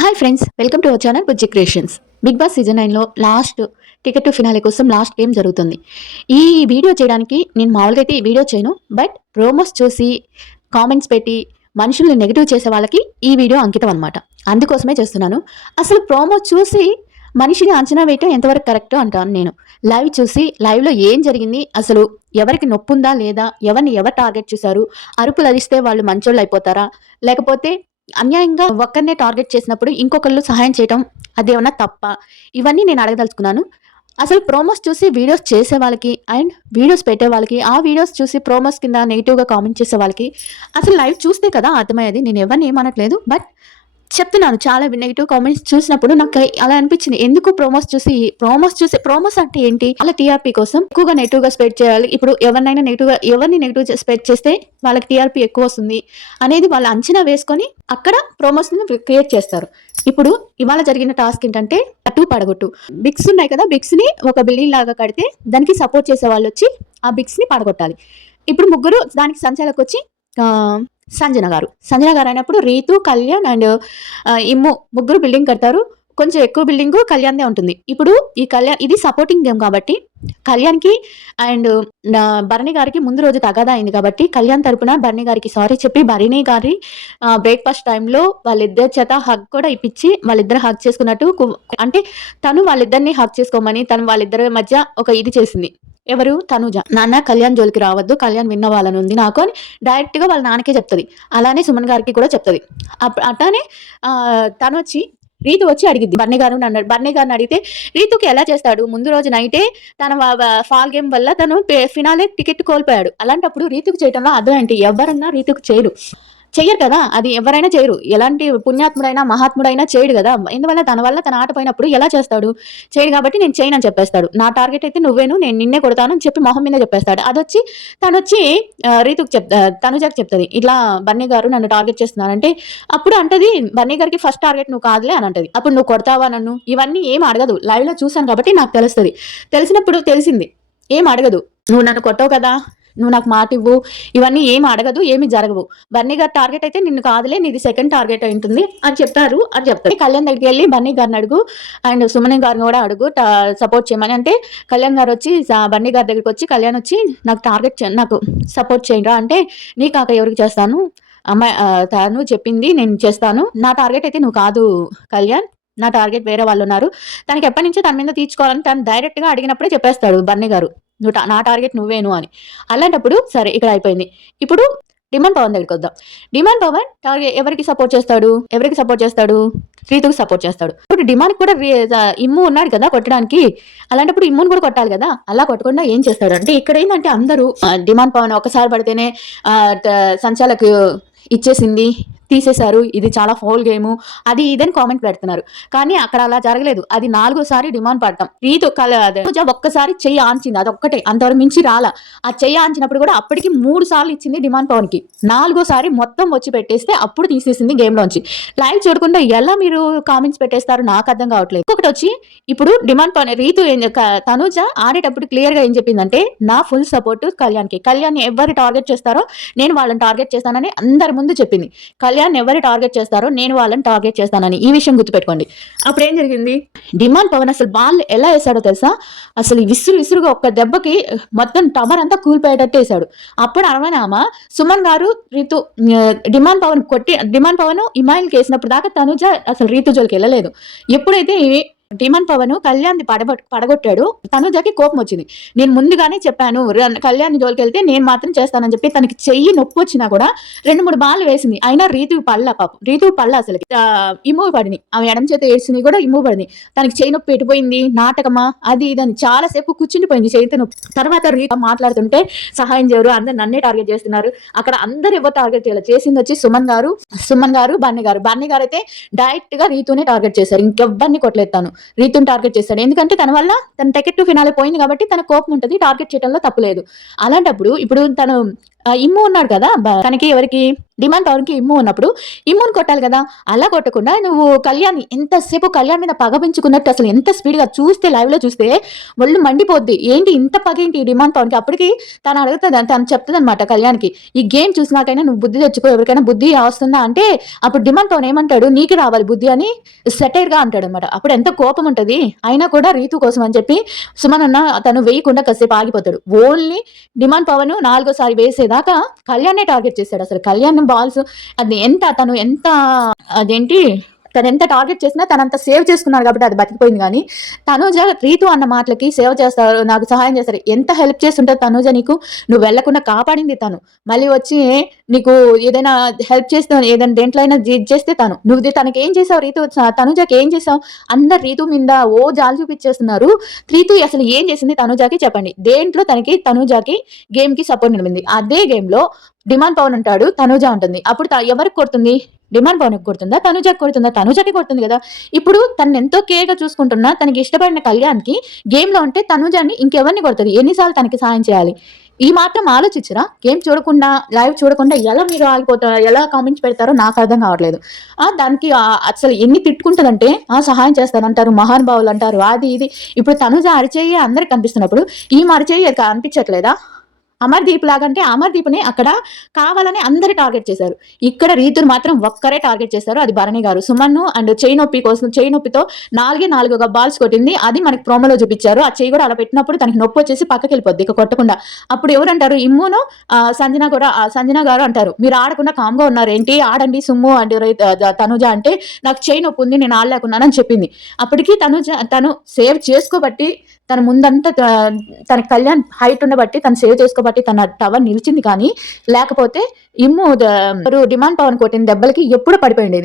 Hi friends, welcome to our channel Bujji Creations. Bigg Boss season 9లో last ticket to finale కోసం last game జరుగుతుంది. ఈ video చేయడానికి నేను మామూలుగా అయితే ఈ వీడియో చేయను, బట్ ప్రోమోస్ చూసి కామెంట్స్ పెట్టి మనుషుల్ని నెగిటివ్ చేసే వాళ్ళకి ఈ వీడియో అంకితం అనమాట. అందుకోసమే చేస్తున్నాను. అసలు ప్రోమోస్ చూసి మనిషిని అంచనా వేయటం ఎంతవరకు కరెక్ట్ అంటాను నేను. లైవ్ చూసి లైవ్లో ఏం జరిగింది, అసలు ఎవరికి నొప్పుందా లేదా, ఎవరిని ఎవరు టార్గెట్ చేశారు, అరుపులు అరిస్తే వాళ్ళు మంచోళ్ళు అయిపోతారా, లేకపోతే అన్యాయంగా ఒక్కరినే టార్గెట్ చేసినప్పుడు ఇంకొకళ్ళు సహాయం చేయటం అదేమన్నా తప్ప, ఇవన్నీ నేను అడగదలుచుకున్నాను. అసలు ప్రోమోస్ చూసి వీడియోస్ చేసే వాళ్ళకి అండ్ వీడియోస్ పెట్టే వాళ్ళకి, ఆ వీడియోస్ చూసి ప్రోమోస్ కింద నెగిటివ్గా కామెంట్ చేసే వాళ్ళకి అసలు లైవ్ చూస్తే కదా అర్థమయ్యేది. నేను ఎవరిని ఏమనట్లేదు, బట్ చెప్తున్నాను. చాలా నెగిటివ్ కామెంట్స్ చూసినప్పుడు నాకు అలా అనిపించింది. ఎందుకు ప్రోమోస్ అంటే ఏంటి, అలా టీఆర్పీ కోసం ఎక్కువగా నెగిటివ్ గా స్ప్రెడ్ చేయాలి. ఇప్పుడు ఎవరిని నెగిటివ్ స్ప్రెడ్ చేస్తే వాళ్ళకి టీఆర్పీ ఎక్కువ వస్తుంది అనేది వాళ్ళు అంచనా వేసుకొని అక్కడ ప్రోమోస్ ని క్రియేట్ చేస్తారు. ఇప్పుడు ఇవాళ జరిగిన టాస్క్ ఏంటంటే అటు పడగొట్టు. బిగ్స్ ఉన్నాయి కదా, బిగ్స్ ని ఒక బిల్డింగ్ లాగా కడితే దానికి సపోర్ట్ చేసే వాళ్ళు వచ్చి ఆ బిగ్స్ ని పడగొట్టాలి. ఇప్పుడు ముగ్గురు దానికి సంచాలకు వచ్చి సంజన గారు అయినప్పుడు రీతు, కళ్యాణ్ అండ్ ఇమ్ము ముగ్గురు బిల్డింగ్ కడతారు. కొంచెం ఎక్కువ బిల్డింగ్ కళ్యాణ్దే ఉంటుంది. ఇప్పుడు ఈ కళ్యాణ్ ఇది సపోర్టింగ్ గేమ్ కాబట్టి కళ్యాణ్కి అండ్ భరణి గారికి ముందు రోజు తగాదా అయింది కాబట్టి కళ్యాణ్ తరపున భరణి గారికి సారీ చెప్పి భరణి గారి బ్రేక్ఫాస్ట్ టైంలో వాళ్ళిద్దరి చేత హగ్ కూడా ఇప్పించి వాళ్ళిద్దరు హగ్ చేసుకున్నట్టు, అంటే తను వాళ్ళిద్దరిని హగ్ చేసుకోమని తను వాళ్ళిద్దరి మధ్య ఒక ఇది చేసింది. ఎవరు? తనుజ. నాన్న కళ్యాణ్ జోలికి రావద్దు, కళ్యాణ్ విన్నవాలని ఉంది నాకు అని డైరెక్ట్ గా వాళ్ళ నాన్నకే చెప్తుంది. అలానే సుమన్ గారికి కూడా చెప్తుంది. అట్లానే తను వచ్చి రీతు వచ్చి అడిగిద్ది బన్నీ గారిని అడిగితే రీతుకి ఎలా చేస్తాడు, ముందు రోజు నైటే తన ఫాల్ గేమ్ వల్ల తను ఫినాలే టికెట్ కోల్పోయాడు. అలాంటప్పుడు రీతుకు చేయటంలో అర్థం ఏంటి? ఎవరన్నా రీతుకు చెయ్యరు కదా, అది ఎవరైనా చేయరు. ఎలాంటి పుణ్యాత్ముడైనా మహాత్ముడైనా చేయడు కదా. ఎందువల్ల తన వల్ల తన ఆట పోయినప్పుడు ఎలా చేస్తాడు? చేయడు కాబట్టి నేను చేయను అని చెప్పేస్తాడు. నా టార్గెట్ అయితే నువ్వేను, నేను నిన్నే కొడతాను అని చెప్పి మొహం మీద చెప్పేస్తాడు. అదొచ్చి తనొచ్చి రీతుకు తనుజకి చెప్తుంది, ఇట్లా బన్నీ గారు నన్ను టార్గెట్ చేస్తున్నానంటే అప్పుడు అంటది బన్నీ గారికి ఫస్ట్ టార్గెట్ నువ్వు కాదులే అని అంటది. అప్పుడు నువ్వు కొడతావా నన్ను, ఇవన్నీ ఏం అడగదు. లైవ్ లో చూసాను కాబట్టి నాకు తెలుస్తుంది. తెలిసినప్పుడు తెలిసింది, ఏం అడగదు. నువ్వు నన్ను కొట్టవు కదా, నువ్వు నాకు మాట ఇవ్వు, ఇవన్నీ ఏమి అడగదు, ఏమి జరగవు. బన్నీ గారి టార్గెట్ అయితే నిన్ను కాదులే, నీది సెకండ్ టార్గెట్ ఉంటుంది అని చెప్తారు. కళ్యాణ్ దగ్గరికి వెళ్ళి బన్నీ గారిని అడుగు అండ్ సుమని గారిని కూడా అడుగు సపోర్ట్ చేయమని. అంటే కళ్యాణ్ గారు వచ్చి బన్నీ గారి దగ్గరికి వచ్చి కళ్యాణ్ వచ్చి నాకు సపోర్ట్ చేయరా అంటే, నీ కాక ఎవరికి చేస్తాను, అమ్మాయి తను చెప్పింది నేను చేస్తాను, నా టార్గెట్ అయితే నువ్వు కాదు కళ్యాణ్, నా టార్గెట్ వేరే వాళ్ళు ఉన్నారు, తనకి ఎప్పటి నుంచో తన మీద తీర్చుకోవాలని తను డైరెక్ట్ గా అడిగినప్పుడే చెప్పేస్తాడు బన్నీ గారు, నా టార్గెట్ నువ్వేను అని. అలాంటప్పుడు సరే ఇక్కడ అయిపోయింది. ఇప్పుడు డిమాండ్ పవన్ దగ్గరికి వద్దాం. డిమాండ్ పవన్ టార్గెట్ ఎవరికి సపోర్ట్ చేస్తాడు? రీతుకు సపోర్ట్ చేస్తాడు. ఇప్పుడు డిమాండ్ కూడా ఇమ్ము ఉన్నాడు కదా కొట్టడానికి, అలాంటప్పుడు ఇమ్మును కూడా కొట్టాలి కదా. అలా కొట్టకుండా ఏం చేస్తాడు అంటే, ఇక్కడ ఏంటంటే అందరూ డిమాండ్ పవన్ ఒకసారి పడితేనే సంచాలకు ఇచ్చేసింది, తీసేశారు, ఇది చాలా ఫౌల్ గేము, అది ఇదని కామెంట్ పెడుతున్నారు. కానీ అక్కడ అలా జరగలేదు. అది 4సారి డిమాండ్ పడటం. రీతు ఒక్కసారి చెయ్యి ఆంచింది, అదొక్కటే, అంతవరకు మించి రాలా. ఆ చెయ్యి ఆంచినప్పుడు కూడా అప్పటికి 3 సార్లు ఇచ్చింది డిమాండ్ పవన్ కి. 4సారి మొత్తం వచ్చి పెట్టేస్తే అప్పుడు తీసేసింది గేమ్ లోంచి. లైవ్ చూడకుండా ఎలా మీరు కామెంట్స్ పెట్టేస్తారు నాకు అర్థం కావట్లేదు. ఒకటి వచ్చి ఇప్పుడు డిమాండ్ పవన్ రీతు తనుజ ఆడేటప్పుడు క్లియర్ గా ఏం చెప్పిందంటే, నా ఫుల్ సపోర్ట్ కళ్యాణ్ ఎవరు టార్గెట్ చేస్తారో నేను వాళ్ళని టార్గెట్ చేస్తానని అందరి ముందు చెప్పింది. కళ్యాణ్ ఎవరు టార్గెట్ చేస్తారో నేను వాళ్ళని టార్గెట్ చేస్తానని. ఈ విషయం గుర్తుపెట్టుకోండి. అప్పుడు ఏం జరిగింది, డిమాండ్ పవన్ అసలు బాల్ ఎలా వేసాడో తెలుసా, అసలు విసురుగా ఒక్క దెబ్బకి మొత్తం టవర్ అంతా కూలిపోయేటట్టు వేసాడు. అప్పుడు అరవనామా సుమన్ గారు డిమాండ్ పవన్ ఇమాయిల్కి వేసినప్పుడు దాకా తనుజ అసలు రీతు జోలికి వెళ్ళలేదు. ఎప్పుడైతే డిమాండ్ పవన్ కళ్యాణ్ పడగొట్టాడు, తనుజకి కోపం వచ్చింది. నేను ముందుగానే చెప్పాను కళ్యాణ్ జోలికి వెళ్తే నేను మాత్రం చేస్తానని చెప్పి తనకి చెయ్యి నొప్పి వచ్చినా కూడా 2-3 బాల్ వేసింది. అయినా రీతు పళ్ళ అసలు ఇమ్ము పడింది. ఆమె ఎడం చేత వేసింది కూడా ఇమ్ము పడింది. తనకి చెయ్యి నొప్పి ఎటుపోయింది, నాటకమా అది ఇదని చాలా సేపు కూర్చుండిపోయింది చేతి నొప్పి. తర్వాత రీతు మాట్లాడుతుంటే సహాయం చేయరు, అందరు నన్నే టార్గెట్ చేస్తున్నారు, అక్కడ అందరు ఎవరు టార్గెట్ చేయాలి, చేసింది వచ్చి సుమన్ గారు బన్నీ గారు అయితే డైరెక్ట్ గా రీతునే టార్గెట్ చేశారు. ఇంకెవ్వరిని కొట్టలేదు, రీతుని టార్గెట్ చేస్తాడు. ఎందుకంటే తన వల్ల తన టికెట్ టు ఫినాలే పోయింది కాబట్టి తన కోపం ఉంటుంది, టార్గెట్ చేయడంలో తప్పులేదు. అలాంటప్పుడు ఇప్పుడు తను ఇమ్ము ఉన్నాడు కదా తనకి ఎవరికి డిమాండ్ పవన్ కి ఇమ్ము ఉన్నప్పుడు ఇమ్ముని కొట్టాలి కదా. అలా కొట్టకుండా నువ్వు కళ్యాణ్ ఎంతసేపు కళ్యాణ్ మీద పగ పెంచుకున్నట్టు అసలు ఎంత స్పీడ్ గా చూస్తే లైవ్ లో చూస్తే ఒళ్ళు మండిపోద్ది. ఏంటి ఇంత పగ ఏంటి డిమాండ్ పవన్ కి? అప్పటికి తను అడుగుతుంది, తను చెప్తుంది అనమాట కళ్యాణ్ కి, ఈ గేమ్ చూసినాకైనా నువ్వు బుద్ధి తెచ్చుకో, ఎవరికైనా బుద్ధి వస్తుందా అంటే అప్పుడు డిమాండ్ పవన్ ఏమంటాడు, నీకు రావాలి బుద్ధి అని సెటైర్ గా అంటాడు అనమాట. అప్పుడు ఎంత కోపం ఉంటది. అయినా కూడా రీతు కోసం అని చెప్పి సుమన్ అన్న తను వేయకుండా కాసేపు ఆగిపోతాడు. ఓన్లీ డిమాండ్ పవన్ 4సారి వేసేదాకా కళ్యాణ్ టార్గెట్ చేశాడు. అసలు కళ్యాణ్ బాల్స్ అది తను ఎంత టార్గెట్ చేసినా తనంత సేవ్ చేసుకున్నాడు కాబట్టి అది బతికిపోయింది. కానీ తనుజ రీతు అన్న మాటలకి సేవ్ చేస్తారు, నాకు సహాయం చేస్తారు, ఎంత హెల్ప్ చేస్తుంటారు తనుజ నీకు. నువ్వు వెళ్లకుండా కాపాడింది తను. మళ్ళీ వచ్చి నీకు ఏదైనా హెల్ప్ చేస్తే, ఏదైనా దేంట్లో అయినా చేస్తే నువ్వు తనకి ఏం చేసావు, రీతు తనుజకి ఏం చేసావు? అందరు రీతు మీద జాలి చూపించేస్తున్నారు. రీతు అసలు ఏం చేసింది తనుజాకి చెప్పండి. దేంట్లో తనుజాకి గేమ్ కి సపోర్ట్ నిలిపింది. అదే గేమ్ లో డిమాండ్ పవన్ ఉంటాడు, తనుజ ఉంటుంది. అప్పుడు ఎవరికి కొడుతుంది? డిమాండ్ పవన్కి కొడుతుందా, తనుజకి కొడుతుందా? తనుజకి కొడుతుంది కదా. ఇప్పుడు తను ఎంతో కేర్గా చూసుకుంటున్నా తనకి ఇష్టపడిన కళ్యాణ్కి గేమ్ లో ఉంటే తనుజాన్ని ఇంకెవరిని కొడుతుంది? ఎన్నిసార్లు తనకి సాయం చేయాలి? ఈ మాత్రం ఆలోచించరా? గేమ్ చూడకుండా, లైవ్ చూడకుండా ఎలా మీరు ఆగిపోతారో, ఎలా కామెంట్స్ పెడతారో నాకు అర్థం కావట్లేదు. దానికి అసలు ఎన్ని తిట్టుకుంటుందంటే సహాయం చేస్తానంటారు, మహానుభావులు అంటారు, అది ఇది. ఇప్పుడు తనుజ అరిచేయి అందరికి కనిపిస్తున్నప్పుడు ఈ అరిచేయి అనిపించట్లేదా? అమర్దీప్ లాగంటే అమర్దీప్ని అక్కడ కావాలని అందరు టార్గెట్ చేశారు. ఇక్కడ రీతుని మాత్రం ఒక్కరే టార్గెట్ చేశారు, అది భరణి గారు. సుమన్ను అండ్ చేయి నొప్పితో 4 బాల్స్ కొట్టింది. అది మనకి ప్రోమోలో చూపించారు. ఆ చేయి కూడా అలా పెట్టినప్పుడు తనకి నొప్పి వచ్చేసి పక్కకి వెళ్ళిపోద్ది ఇక కొట్టకుండా. అప్పుడు ఎవరంటారు? ఇమ్మును సంజన గారు అంటారు, మీరు ఆడకుండా కామ్గా ఉన్నారు ఏంటి, ఆడండి సుమ్ము అండ్ తనుజ అంటే నాకు చేయి నొప్పి ఉంది, నేను ఆడలేకున్నానని చెప్పింది. అప్పటికి తను సేవ్ చేసుకోబట్టి, తన ముందంతా తన కళ్యాణ్ హైట్ ఉండబట్టి తను సేవ్ చేసుకోబట్టి తన టవర్ నిలిచింది. కానీ లేకపోతే ఇమ్ము డిమాండ్ పవన్ కొట్టిన దెబ్బలకి ఎప్పుడు పడిపోయింది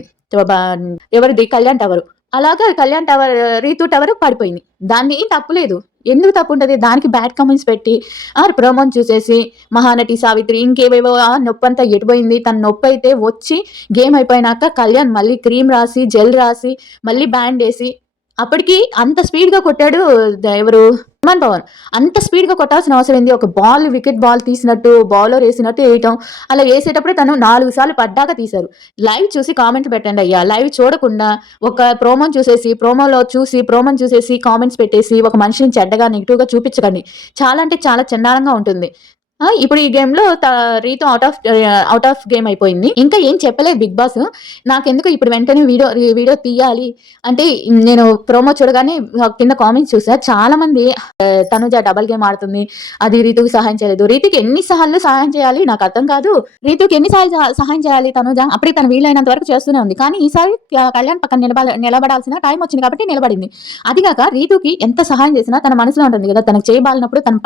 ఎవరిది? కళ్యాణ్ టవర్. అలాగా కళ్యాణ్ టవర్, రీతు టవర్ పడిపోయింది. దాన్ని తప్పులేదు. ఎందుకు తప్పు ఉంటుంది? దానికి బ్యాడ్ కామెంట్స్ పెట్టి ప్రోమోని చూసేసి మహానటి సావిత్రి ఇంకేవేవో నొప్పి అంతా ఎడిపోయింది. తన నొప్పి అయితే వచ్చి గేమ్ అయిపోయినాక కళ్యాణ్ మళ్ళీ క్రీమ్ రాసి, జెల్ రాసి, మళ్ళీ బ్యాండ్ వేసి, అప్పటికి అంత స్పీడ్ గా కొట్టాడు ఎవరు? డిమాండ్ పవన్. అంత స్పీడ్ గా కొట్టాల్సిన అవసరం ఏంది? ఒక వికెట్ బాల్ తీసినట్టు, బౌలర్ వేసినట్టు వేయటం. అలా వేసేటప్పుడే తను 4 సార్లు పడ్డాక తీశారు. లైవ్ చూసి కామెంట్ పెట్టండి అయ్యా. లైవ్ చూడకుండా ఒక ప్రోమోని చూసేసి కామెంట్స్ పెట్టేసి ఒక మనిషిని చెడ్డగా నెగిటివ్ గా చూపించకండి. చాలా అంటే చాలా చండాలంగా ఉంటుంది. ఇప్పుడు ఈ గేమ్ లో రీతు అవుట్ ఆఫ్ గేమ్ అయిపోయింది. ఇంకా ఏం చెప్పలేదు బిగ్ బాస్. నాకెందుకు ఇప్పుడు వెంటనే వీడియో తీయాలి అంటే, నేను ప్రోమో చూడగానే కింద కామెంట్స్ చూసా. చాలా మంది తనుజ డబల్ గేమ్ ఆడుతుంది, అది రీతుకి సహాయం చేయలేదు. రీతుకి ఎన్నిసార్లు సహాయం చేయాలి నాకు అర్థం కాదు. రీతుకి ఎన్నిసార్లు సహాయం చేయాలి తనుజ? అప్పటికి తను వీలైనంత వరకు చేస్తూనే ఉంది. కానీ ఈసారి కళ్యాణ్ పక్కన నిలబడాల్సిన టైం వచ్చింది కాబట్టి నిలబడింది. అదిగాక రీతుకి ఎంత సహాయం చేసినా తన మనసులో ఉంటుంది కదా, తనకు చేయబాలినప్పుడు తను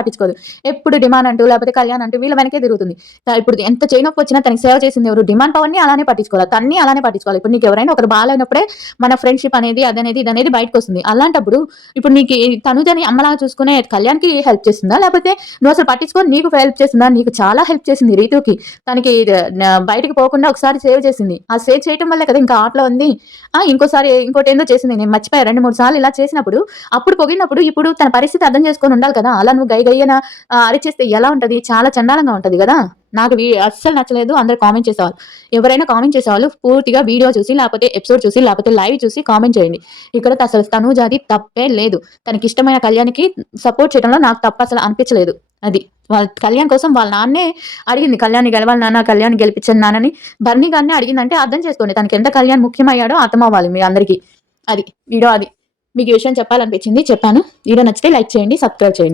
పట్టించుకోదు. ఎప్పుడు డిమాండ్ అంటూ లేకపోతే కళ్యాణ్ అంటూ వీళ్ళ వెనకే తిరుగుతుంది. ఇప్పుడు ఎంత చేయనొప్పి వచ్చినా తనకి సేవ చేసింది ఎవరు? డిమాండ్ పవన్ ని అలానే పట్టించుకోవాలి, తన్ని అలానే పట్టించుకోవాలి. ఇప్పుడు నీకు ఎవరైనా ఒకరు బాగాలైనప్పుడే మన ఫ్రెండ్షిప్ అనేది ఇదనేది బయటకు వస్తుంది. అలాంటప్పుడు ఇప్పుడు నీకు తనుజని అమ్మలాగా చూసుకునే కళ్యాణ్ కి హెల్ప్ చేస్తుందా, లేకపోతే నువ్వు అసలు పట్టించుకొని నీకు హెల్ప్ చేస్తుందా? నీకు చాలా హెల్ప్ చేసింది రీతుకి. తనకి బయటకు పోకుండా ఒకసారి సేవ్ చేసింది. ఆ సేవ్ చేయటం వల్లే కదా ఇంకా ఆటలో ఉంది. ఇంకోటి ఏందో చేసింది, నేను మర్చిపోయా. 2-3 సార్లు ఇలా చేసినప్పుడు, అప్పుడు పొగినప్పుడు ఇప్పుడు తన పరిస్థితి అర్థం చేసుకొని ఉండాలి కదా. అలా నువ్వు గయ్యన అరిచేస్తే ఎలా ఉంటది? చాలా చండాలంగా ఉంటది కదా. నాకు అస్సలు నచ్చలేదు. అందరు కామెంట్ చేసేవాళ్ళు, ఎవరైనా కామెంట్ చేసేవాళ్ళు పూర్తిగా వీడియో చూసి, లేకపోతే ఎపిసోడ్ చూసి, లేకపోతే లైవ్ చూసి కామెంట్ చేయండి. ఇక్కడ అసలు తనుజాది తప్పే లేదు. తనకి ఇష్టమైన కళ్యాణ్కి సపోర్ట్ చేయడంలో నాకు తప్ప అసలు అనిపించలేదు. అది వాళ్ళ కళ్యాణ్ కోసం వాళ్ళ నాన్నే అడిగింది, కళ్యాణ్ గెలవాలి నాన్న, కళ్యాణ్ గెలిపించండి నాన్నని భరణి గారిని అడిగిందంటే అర్థం చేసుకోండి తనకి ఎంత కళ్యాణ్ ముఖ్యమయ్యాడో అర్థం అవ్వాలి మీ అందరికీ. అది మీకు ఈ విషయం చెప్పాలనిపించింది, చెప్పాను. వీడియో నచ్చితే లైక్ చేయండి, సబ్స్క్రైబ్ చేయండి.